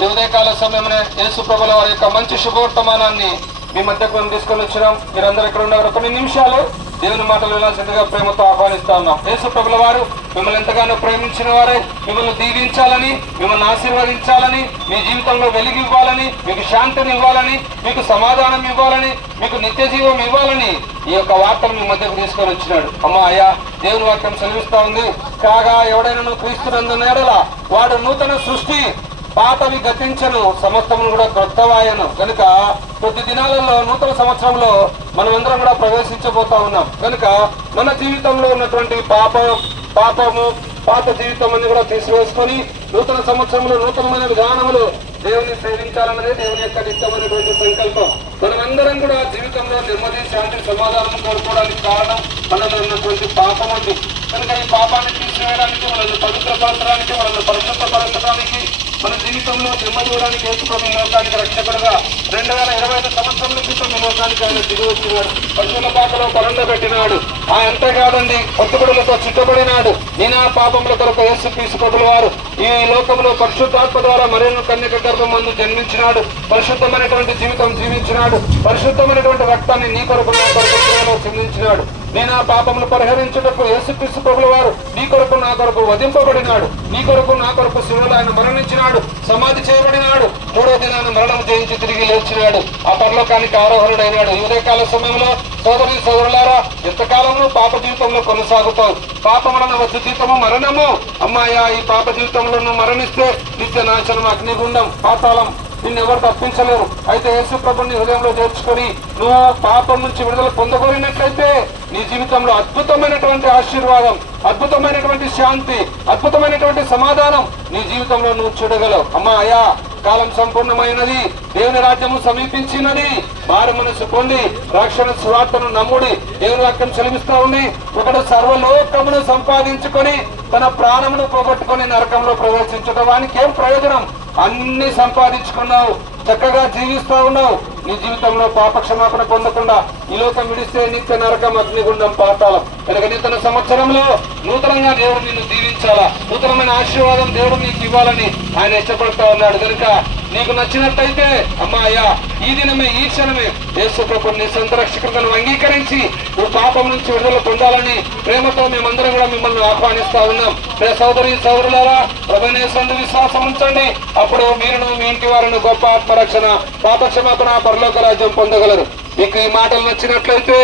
ఈ ఉదయకాల సమయంలో యేసు ప్రభుల వారి యొక్క మంచి శుభవర్తమానాన్ని మీ మధ్యకు మేము తీసుకొని వచ్చినాం. మీరందరూ ఇక్కడ ఉన్నారు. కొన్ని నిమిషాలు దేవుని మాటలు వినాల్సిందిగా ప్రేమతో ఆహ్వానిస్తా ఉన్నాం. యేసు ప్రభుల వారు మిమ్మల్ని ఎంతగానో ప్రేమించిన వారే మిమ్మల్ని దీవించాలని మిమ్మల్ని ఆశీర్వదించాలని మీ జీవితంలో వెలుగు ఇవ్వాలని మీకు శాంతిని ఇవ్వాలని మీకు సమాధానం ఇవ్వాలని మీకు నిత్య జీవం ఇవ్వాలని ఈ యొక్క వార్తను మీ మధ్యకు తీసుకొని వచ్చినాడు. అమ్మా అయ్యా దేవుని వాక్యం సెలవిస్తా ఉంది. కాగా ఎవడైనా క్రీస్తునందున ఎడల వాడు నూతన సృష్టి పాతవి గతించను సమస్తమును కూడా క్రొత్తవాయను కనుక కొద్ది దినాలలో నూతన సంవత్సరంలో మనమందరం కూడా ప్రవేశించబోతా ఉన్నాం. కనుక మన జీవితంలో ఉన్నటువంటి పాప పాపము పాత జీవితం అన్ని కూడా తీసివేసుకొని నూతన సంవత్సరంలో నూతనమైన విధానములు దేవుని సేవించాలన్నదే దేవుని యొక్క నిత్యమైనటువంటి సంకల్పం. మనమందరం కూడా జీవితంలో నెమ్మది శాంతి సమాధానం కోరుకోవడానికి కారణం మనలో ఉన్నటువంటి పాపం ఉంది కనుక ఈ పాపాన్ని తీసివేయడానికి మనల్ని పవిత్రపరచడానికి మనల్ని పరిశుభ్రపరచడానికి మన జీవితంలో నెమ్మది చూడడానికి యేసుప్రభు లోకానికి రక్షకుడుగా రెండు వేల ఇరవై ఐదు సంవత్సరాల క్రితం లోకానికి ఆయన దిగి వచ్చినాడు. పశువుల పాకలో పరంద పెట్టినాడు. ఆ అంతేకాదండి పట్టుబడులతో చిట్టబడినాడు నేను ఆ పాపముల కొరకు యేసు తీసుకొడుల వారు ఈ లోకంలో పరిశుద్ధాత్మ ద్వారా మరెన్నో కన్యక గర్భం మందు జన్మించినాడు. పరిశుద్ధమైనటువంటి జీవితం జీవించినాడు. పరిశుద్ధమైనటువంటి రక్తాన్ని నీ కొరకు నా నేను ఆ పాపములు పరిహరించుటకు యేసుక్రీస్తు ప్రభుల వారు నీ కొరకు నా కొరకు వధింపబడినాడు. నీ కొరకు నా కొరకు శివుడు ఆయన మరణించినాడు. సమాధి చేయబడినాడు. మూడో దినాన్ని మరణం జయించి తిరిగి లేచినాడు. ఆ పరలోకానికి ఆరోహణుడైనాడు. ఈ ఉదయకాల సమయంలో సోదరి సోదరులారా ఎంతకాలము పాప జీవితంలో కొనసాగుతావు? పాపమరణ వచ్చి జీవితము మరణము? అమ్మాయ ఈ పాప జీవితంలో మరణిస్తే నిత్య నాశనం అగ్నిగుండం పాతాళం నిన్ను ఎవరు తప్పించలేరు. అయితే యేసు ప్రభుని హృదయంలో చేర్చుకొని నువ్వు పాపం నుంచి విడుదల పొందగోరినట్లయితే నీ జీవితంలో అద్భుతమైనటువంటి ఆశీర్వాదం అద్భుతమైనటువంటి శాంతి అద్భుతమైనటువంటి సమాధానం నీ జీవితంలో నువ్వు చూడగలవు. అమ్మా అయా కాలం సంపూర్ణమైనది దేవుని రాజ్యము సమీపించినది. వారి మనసు పొంది రక్షణ సువార్తను నమ్ముడి దేవుని వాక్యం సెలవిస్తా ఉంది. ఒకడు సర్వలోకమును సంపాదించుకొని తన ప్రాణమును పోగొట్టుకొని నరకంలో ప్రవేశించడం వానికి ఏం ప్రయోజనం? అన్ని సంపాదించుకున్నావు చక్కగా జీవిస్తా ఉన్నావు. నీ జీవితంలో పాపక్షమాపణ పొందకుండా ఈ లోకం విడిస్తే నిత్య నరకం అగ్నిగుండం పాతాళం. కనుక నూతన సంవత్సరంలో నూతనంగా దేవుడు నిన్ను దీవించాలా? నూతనమైన ఆశీర్వాదం దేవుడు నీకు ఇవ్వాలని ఆయన ఇష్టపడతా ఉన్నాడు. కనుక నీకు నచ్చినట్టయితే అమ్మాయ్యా ఈ దినమే ఈ క్షణమే యేసు ప్రభు నీ సొంత రక్షకులను అంగీకరించి నువ్వు పాపం నుంచి విడుదల పొందాలని ప్రేమతో మేమందరం కూడా మిమ్మల్ని ఆహ్వానిస్తా ఉన్నాం. ప్రే సోదరి సోదరులారా ప్రభునేశ్వరుడు విశ్వాసం ఉంచండి. అప్పుడు మీరును మీ ఇంటి వారిని గొప్ప ఆత్మరక్షణ పాపక్షమాపణ పరలోక రాజ్యం పొందగలరు. మీకు ఈ మాటలు నచ్చినట్లయితే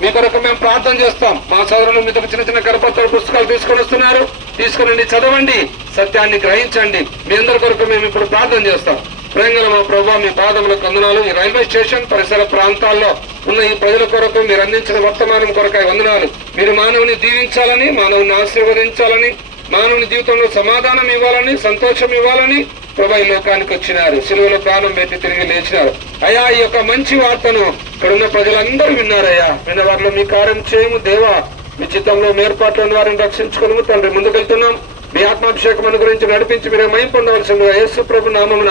మీ కొరకు మేము ప్రార్థన చేస్తాం. మా సోదరులు మీతో చిన్న చిన్న కరపత్రాలు పుస్తకాలు తీసుకొని వస్తున్నారు. తీసుకుని చదవండి సత్యాన్ని గ్రహించండి. మీ అందరి కొరకు మేము ఇప్పుడు ప్రార్థన చేస్తాం. ప్రేంగల మా ప్రభావ మీ పాదముల కందనాలు. ఈ రైల్వే స్టేషన్ పరిసర ప్రాంతాల్లో ఉన్న ఈ ప్రజల కొరకు మీరు అందించిన వర్తమానం కొరకై వందనాలు. మీరు మానవుని దీవించాలని మానవుని ఆశీర్వదించాలని మానవుని జీవితంలో సమాధానం ఇవ్వాలని సంతోషం ఇవ్వాలని ప్రభా ఈ లోకానికి వచ్చినారు. సిలువలో ప్రాణం పెట్టి తిరిగి లేచినారు. అయ్యా ఈ యొక్క మంచి వార్తను ఇక్కడున్న ప్రజలందరూ విన్నారయ్యా. విన్న వారిలో మీ కార్యం చేయము దేవా. మీ చిత్తంలో మేర్పాట్లను వారిని రక్షించుకుని తండ్రి. ముందుకెళ్తున్నాం. మీ ఆత్మాభిషేకం గురించి నడిపించి మీరే మయం పొందవలసిందిగా యేసు ప్రభు నామమున